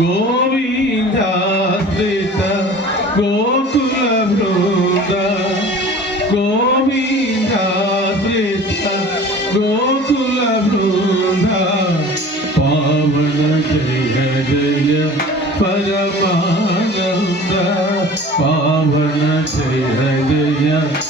గోవిందాశ్రిత గోకుల బృంద. గోవిందాశ్రిత గోకుల బృంద. పావన జయ జయ పరమానంద. పావన జయ జయ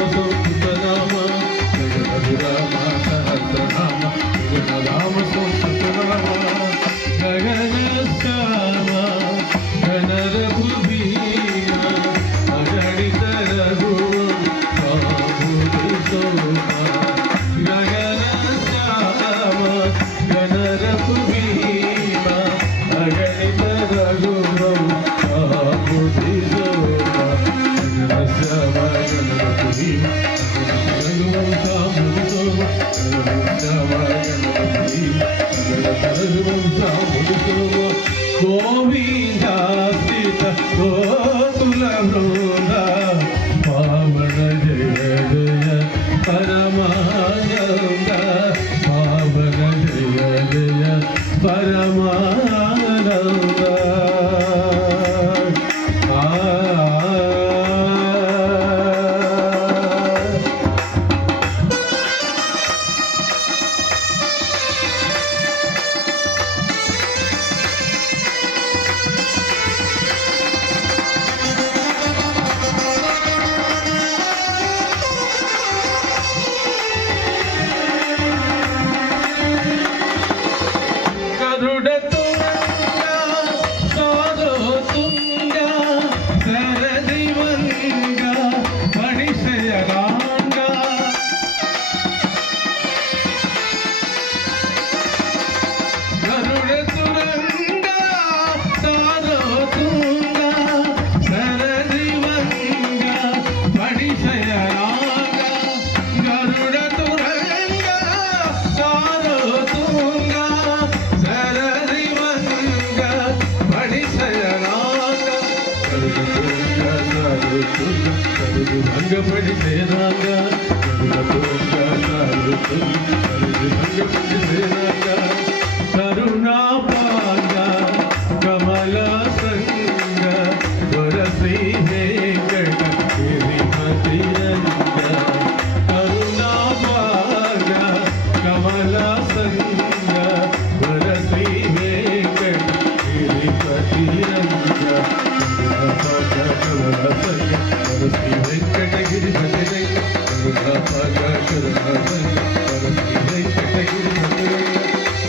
అంగపడి సేనాంగా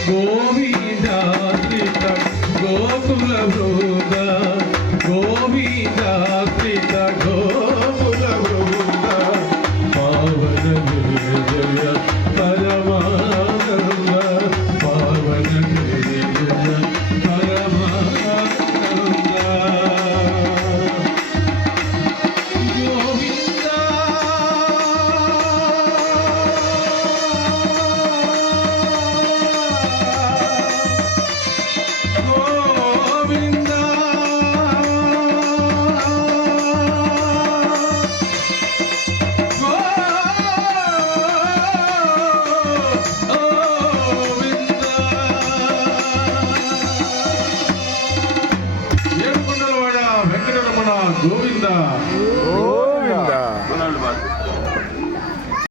Govinda Krita Govinda Krita